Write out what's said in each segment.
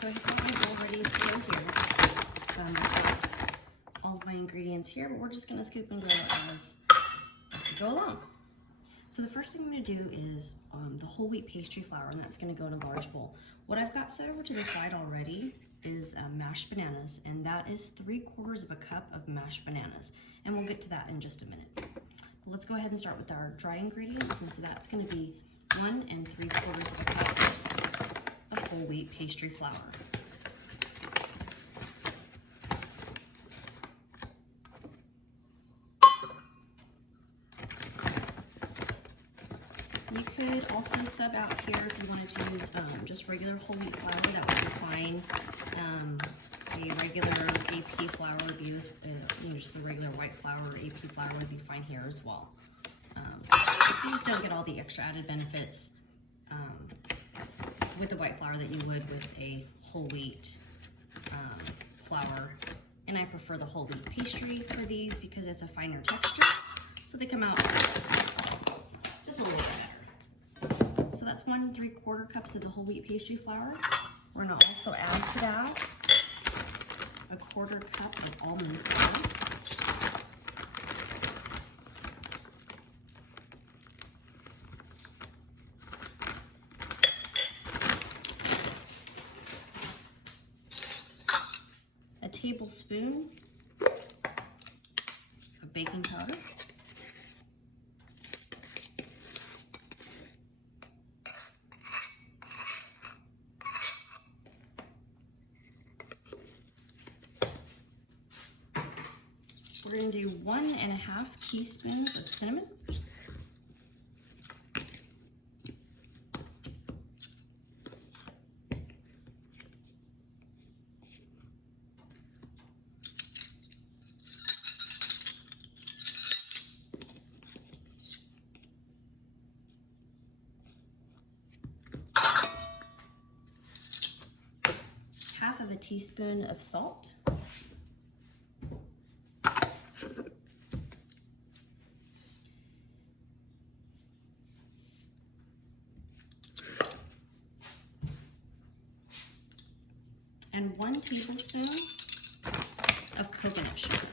So I have my bowl ready to go here. I've got all of my ingredients here, but we're just gonna scoop and go as we go along. So the first thing I'm gonna do is the whole wheat pastry flour, and that's gonna go in a large bowl. What I've got set over to the side already is mashed bananas, and that is 3/4 of a cup of mashed bananas. And we'll get to that in just a minute. But let's go ahead and start with our dry ingredients, and so that's gonna be 1 3/4 of a cup of whole wheat pastry flour. You could also sub out here if you wanted to use just regular whole wheat flour, that would be fine. A regular AP flour would be used, just the regular white flour or AP flour would be fine here as well. You just don't get all the extra added benefits with the white flour that you would with a whole wheat flour. And I prefer the whole wheat pastry for these because it's a finer texture, so they come out just a little bit better. So that's 1 3/4 cups of the whole wheat pastry flour. We're gonna also add to that a 1/4 cup of almond flour. A tablespoon of baking powder. We're going to do 1 1/2 teaspoons of cinnamon. Half of a teaspoon of salt. And 1 tablespoon of coconut sugar.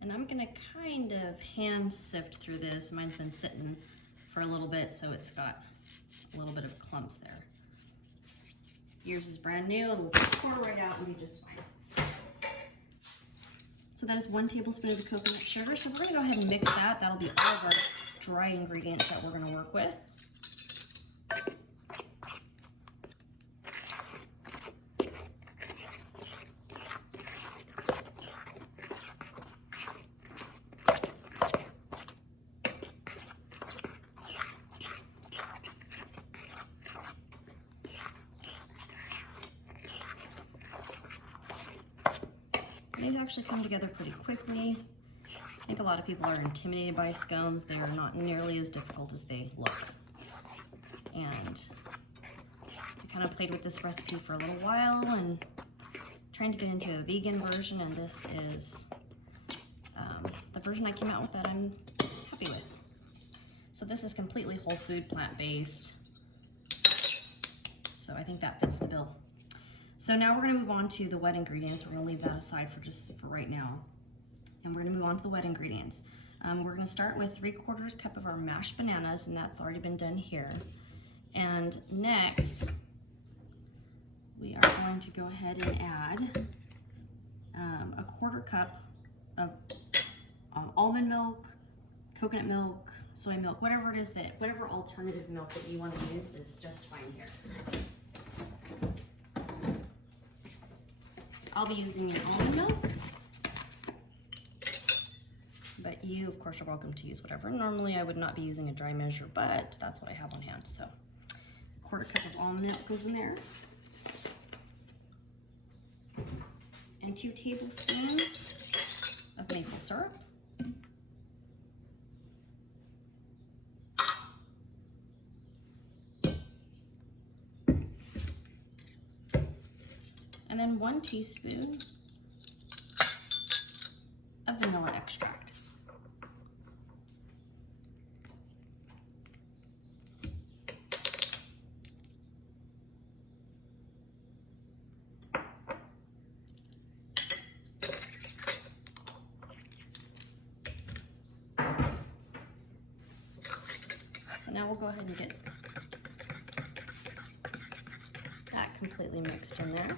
And I'm gonna kind of hand sift through this. Mine's been sitting for a little bit, so it's got a little bit of clumps there. Yours is brand new, it'll pour right out and be just fine. So that is 1 tablespoon of the coconut sugar. So we're gonna go ahead and mix that. That'll be all of our dry ingredients that we're gonna work with. These actually come together pretty quickly. I think a lot of people are intimidated by scones. They are not nearly as difficult as they look. And I kind of played with this recipe for a little while and trying to get into a vegan version, and this is the version I came out with that I'm happy with. So this is completely whole food, plant-based. So I think that fits the bill. So now we're gonna move on to the wet ingredients. We're gonna leave that aside for right now. And we're gonna move on to the wet ingredients. We're gonna start with 3/4 cup of our mashed bananas, and that's already been done here. And next, we are going to go ahead and add a 1/4 cup of almond milk, coconut milk, soy milk, whatever it is whatever alternative milk that you wanna use is just fine here. I'll be using an almond milk, but you, of course, are welcome to use whatever. Normally, I would not be using a dry measure, but that's what I have on hand. So, 1/4 cup of almond milk goes in there, and 2 tablespoons of maple syrup. And then 1 teaspoon of vanilla extract. now we'll go ahead and get that completely mixed in there.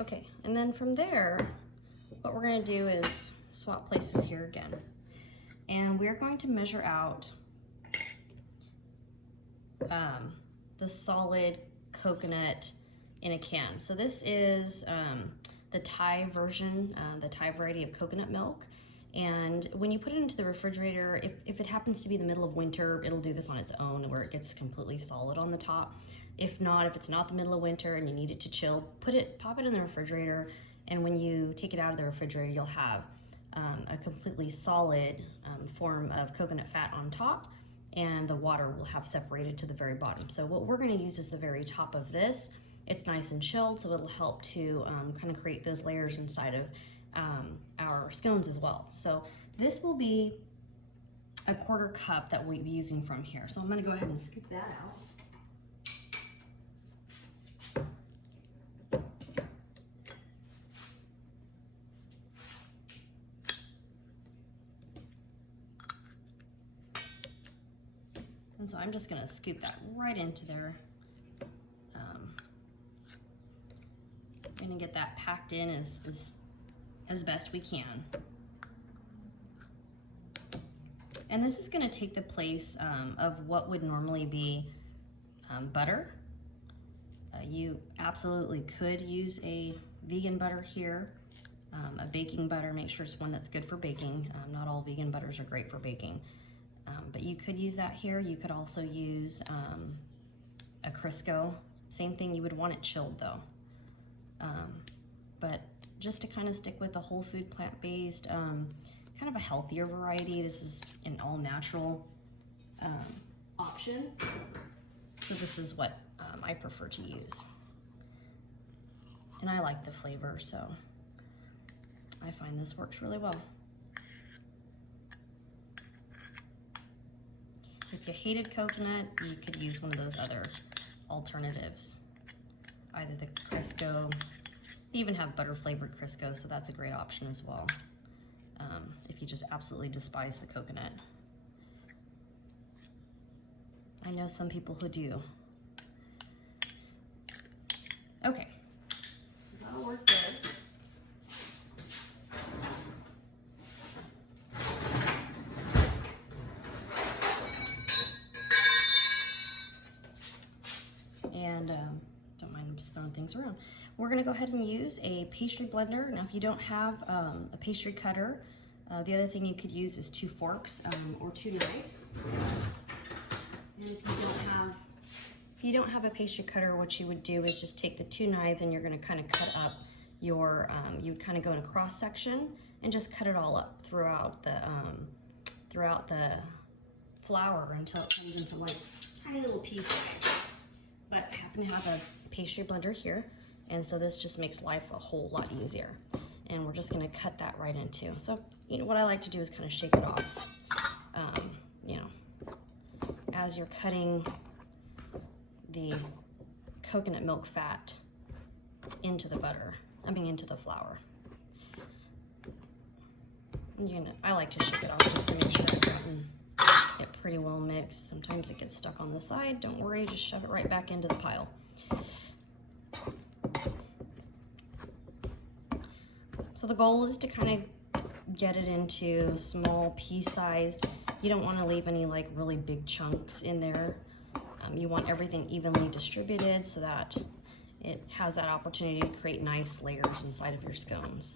Okay, and then from there, what we're going to do is swap places here again. And we're going to measure out the solid coconut in a can. So this is the Thai version, the Thai variety of coconut milk. And when you put it into the refrigerator, if it happens to be the middle of winter, it'll do this on its own where it gets completely solid on the top. If not, if it's not the middle of winter and you need it to chill, pop it in the refrigerator, and when you take it out of the refrigerator, you'll have a completely solid form of coconut fat on top, and the water will have separated to the very bottom. So what we're going to use is the very top of this. It's nice and chilled, so it'll help to kind of create those layers inside of our scones as well. So this will be a 1/4 cup that we'll be using from here. So I'm going to go ahead and scoop that out. And so I'm just going to scoop that right into there. I'm going to get that packed in as best we can. And this is going to take the place of what would normally be butter. You absolutely could use a vegan butter here, a baking butter. Make sure it's one that's good for baking. Not all vegan butters are great for baking. But you could use that here. You could also use a Crisco. Same thing, you would want it chilled though. But just to kind of stick with the whole food plant-based, kind of a healthier variety, this is an all natural option. So this is what I prefer to use. And I like the flavor, so I find this works really well. If you hated coconut, you could use one of those other alternatives. Either the Crisco, they even have butter flavored Crisco, so that's a great option as well. If you just absolutely despise the coconut. I know some people who do. Okay, that'll work good. And don't mind I'm just throwing things around. We're going to go ahead and use a pastry blender. Now, if you don't have a pastry cutter, the other thing you could use is 2 forks or 2 knives. And if you don't have a pastry cutter, what you would do is just take the 2 knives and you're going to kind of cut up your, you would kind of go in a cross section and just cut it all up throughout the flour until it comes into like tiny little pieces. But I happen to have a pastry blender here, and so this just makes life a whole lot easier. And we're just gonna cut that right into. So, you know, what I like to do is kind of shake it off, you know, as you're cutting the coconut milk fat into the butter, into the flour. And I like to shake it off just to make sure I've gotten it pretty well mixed. Sometimes it gets stuck on the side. Don't worry, just shove it right back into the pile. So the goal is to kind of get it into small pea-sized. You don't want to leave any like really big chunks in there. You want everything evenly distributed so that it has that opportunity to create nice layers inside of your scones.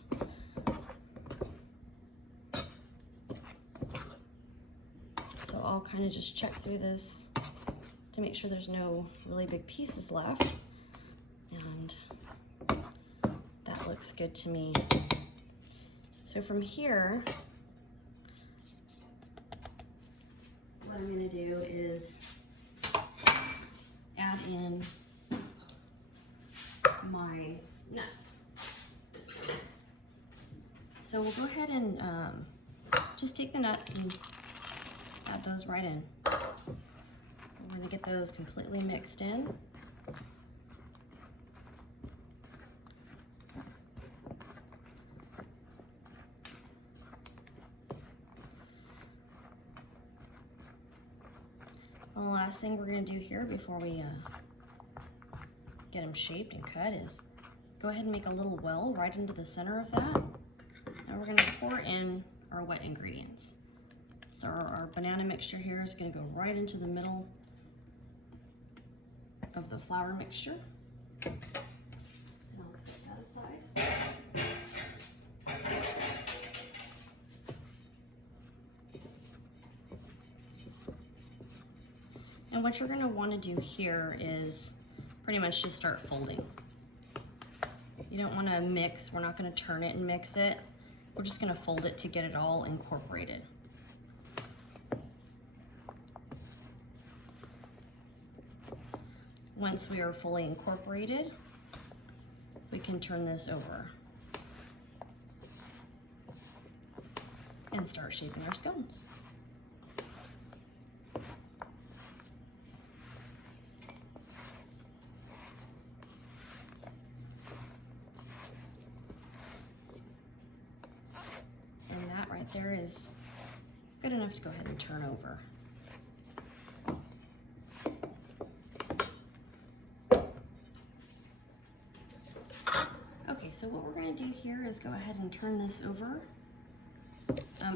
So I'll kind of just check through this to make sure there's no really big pieces left. And that looks good to me. So from here, what I'm going to do is add in my nuts. So we'll go ahead and just take the nuts and add those right in. We're going to get those completely mixed in. The last thing we're going to do here before we get them shaped and cut is go ahead and make a little well right into the center of that. And we're going to pour in our wet ingredients. So our banana mixture here is going to go right into the middle of the flour mixture. And I'll set that aside. And what you're going to want to do here is pretty much just start folding. You don't want to mix. We're not going to turn it and mix it. We're just going to fold it to get it all incorporated. Once we are fully incorporated, we can turn this over and start shaping our scones. And that right there is good enough to go ahead and turn over. Okay, so what we're going to do here is go ahead and turn this over.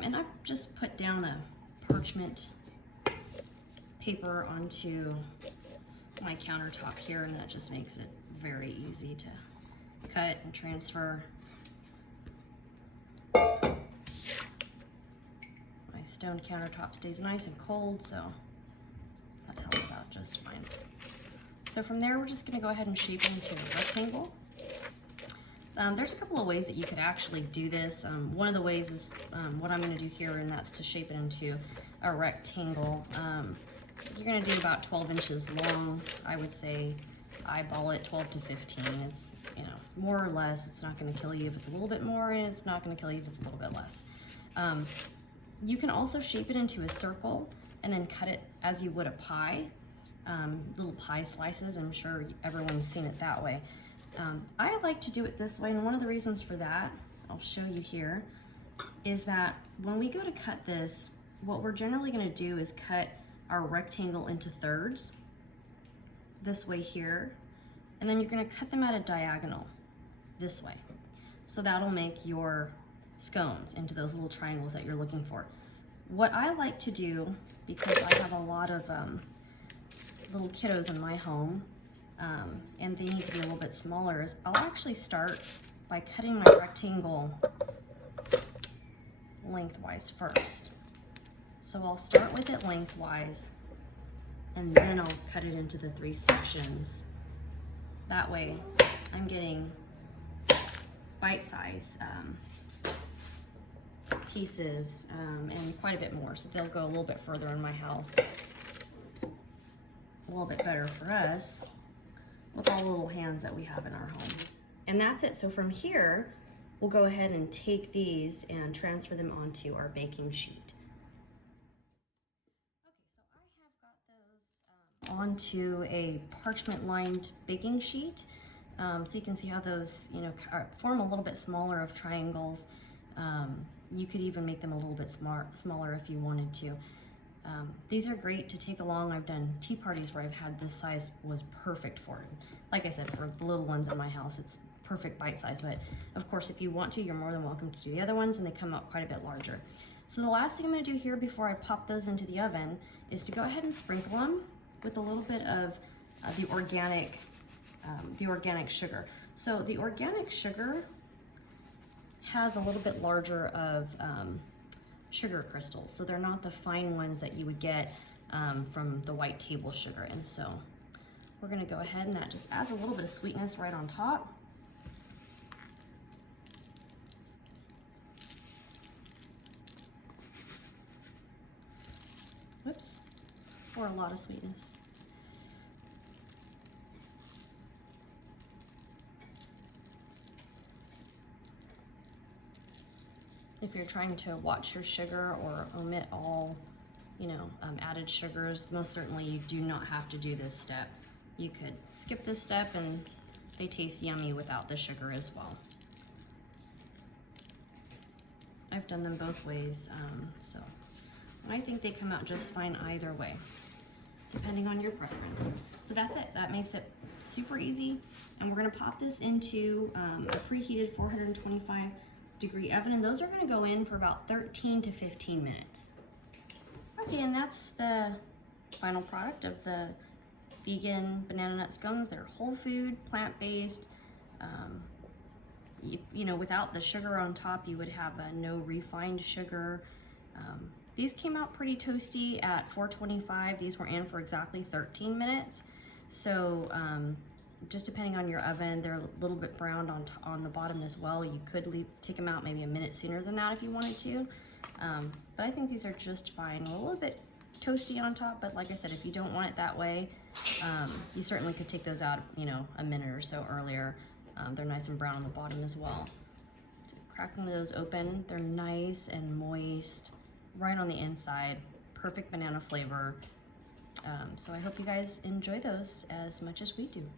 And I've just put down a parchment paper onto my countertop here, and that just makes it very easy to cut and transfer. My stone countertop stays nice and cold, so that helps out just fine. So from there, we're just going to go ahead and shape it into a rectangle. There's a couple of ways that you could actually do this. One of the ways is what I'm going to do here, and that's to shape it into a rectangle. You're going to do about 12 inches long. I would say eyeball it 12 to 15. It's, you know, more or less. It's not going to kill you if it's a little bit more, and it's not going to kill you if it's a little bit less. You can also shape it into a circle and then cut it as you would a pie. Little pie slices. I'm sure everyone's seen it that way. I like to do it this way, and one of the reasons for that, I'll show you here, is that when we go to cut this, what we're generally going to do is cut our rectangle into thirds, this way here, and then you're going to cut them at a diagonal, this way. So that'll make your scones into those little triangles that you're looking for. What I like to do, because I have a lot of little kiddos in my home, and they need to be a little bit smaller, is I'll actually start by cutting my rectangle lengthwise first. So I'll start with it lengthwise, and then I'll cut it into the 3 sections. That way I'm getting bite-size pieces and quite a bit more, so they'll go a little bit further in my house. A little bit better for us with all the little hands that we have in our home. And that's it. So from here, we'll go ahead and take these and transfer them onto our baking sheet. Okay, so I have got those onto a parchment-lined baking sheet. So you can see how those, you know, form a little bit smaller of triangles. You could even make them a little bit smaller if you wanted to. These are great to take along. I've done tea parties where I've had this size was perfect for it. Like I said, for the little ones in my house, it's perfect bite size. But of course, if you want to, you're more than welcome to do the other ones, and they come out quite a bit larger. So the last thing I'm going to do here before I pop those into the oven is to go ahead and sprinkle them with a little bit of the organic sugar. So the organic sugar has a little bit larger of sugar crystals, so they're not the fine ones that you would get from the white table sugar. And so we're going to go ahead, and that just adds a little bit of sweetness right on top. Whoops, or a lot of sweetness. If you're trying to watch your sugar or omit all, added sugars, most certainly you do not have to do this step. You could skip this step and they taste yummy without the sugar as well. I've done them both ways, so I think they come out just fine either way, depending on your preference. So that's it. That makes it super easy. And we're gonna pop this into a preheated 425-degree oven, and those are gonna go in for about 13 to 15 minutes. Okay, and that's the final product of the vegan banana nut scones. They're whole food, plant-based. Without the sugar on top, you would have a no refined sugar. These came out pretty toasty at 425. These were in for exactly 13 minutes. So just depending on your oven, they're a little bit browned on the bottom as well. You could take them out maybe a minute sooner than that if you wanted to. But I think these are just fine. A little bit toasty on top, but like I said, if you don't want it that way, you certainly could take those out, a minute or so earlier. They're nice and brown on the bottom as well. So cracking those open, they're nice and moist, right on the inside, perfect banana flavor. So I hope you guys enjoy those as much as we do.